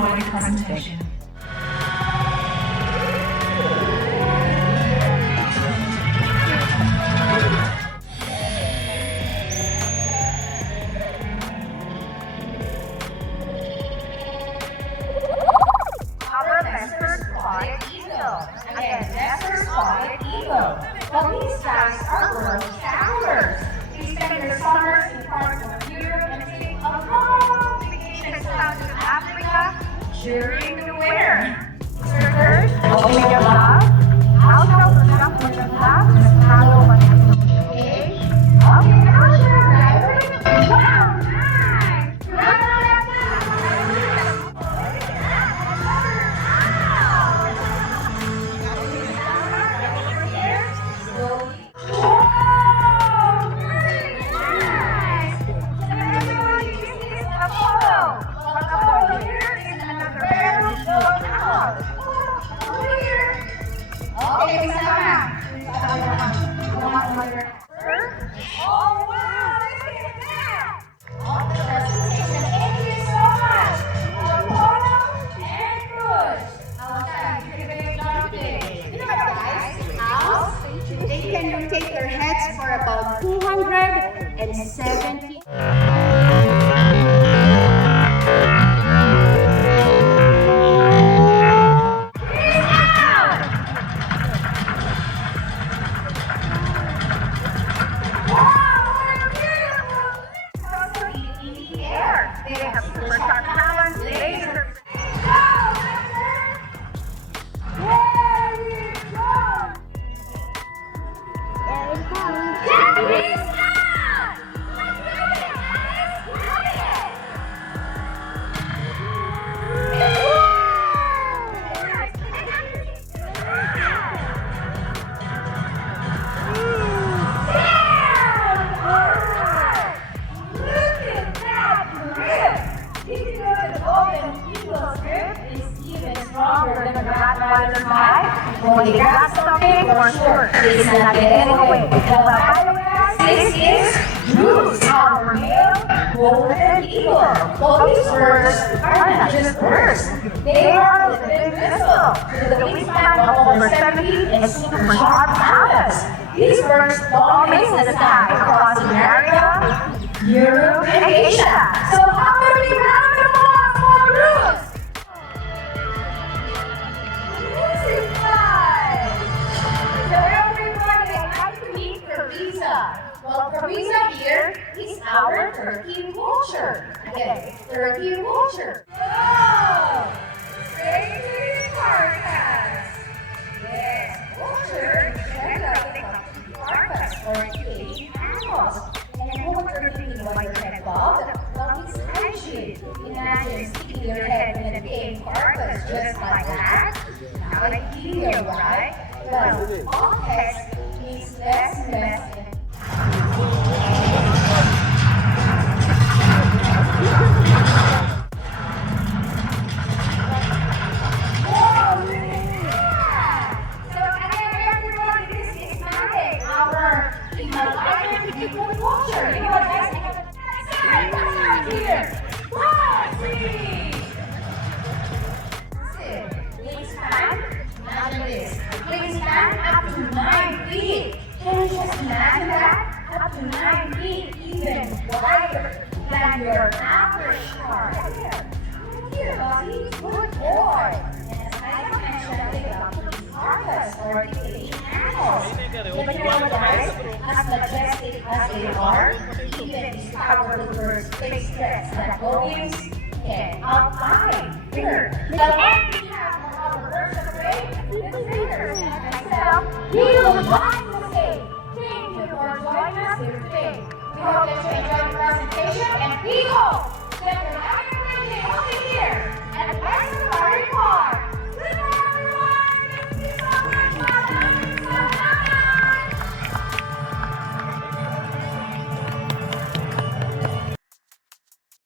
enjoy the presentation. Our members spotted eagle. Again, members spotted eagle. Well, these guys are world travelers. They spend their summers in parts of Europe and take a long vacation down to Africa during the winter. Surfers, open your mouth. I'll help you jump with the mouth. Just follow my page. Okay, now you're ready. Wow, nice. Run on that They can rotate their heads for about 270. They have super sharp talents, laser. When you got something, for sure, it's not getting away. This is Bruce, our male golden eagle. Well, these birds are not just birds. They are a living missile with a wingspan of over 70 and super sharp talons. These birds dominate the sky across America, Europe, and Asia. So how many round of applause for Bruce? Well, Carissa here is our turkey vulture. Again, turkey vulture. Oh! Stay to the carcass. Yes, vulture generally come to the carcass or caged animals. And what you're thinking about your head, Bob? Well, it's actually, imagine sticking your head in a caged carcass just like that. Not like here, right? Well, all pets means less mess. Up to 9 feet. Can you just imagine that? Up to 9 feet, even wider than your average shark. Here, Bobby, good boy. And as I mentioned, they belong to the carcass or the caged animals. But you know, guys, as majestic as they are, even these powerful birds face threats that always can outfly bigger. The land we have for our birds of prey, the fingers and myself, we would like to say thank you for joining us here today. We hope that you enjoyed the presentation and we hope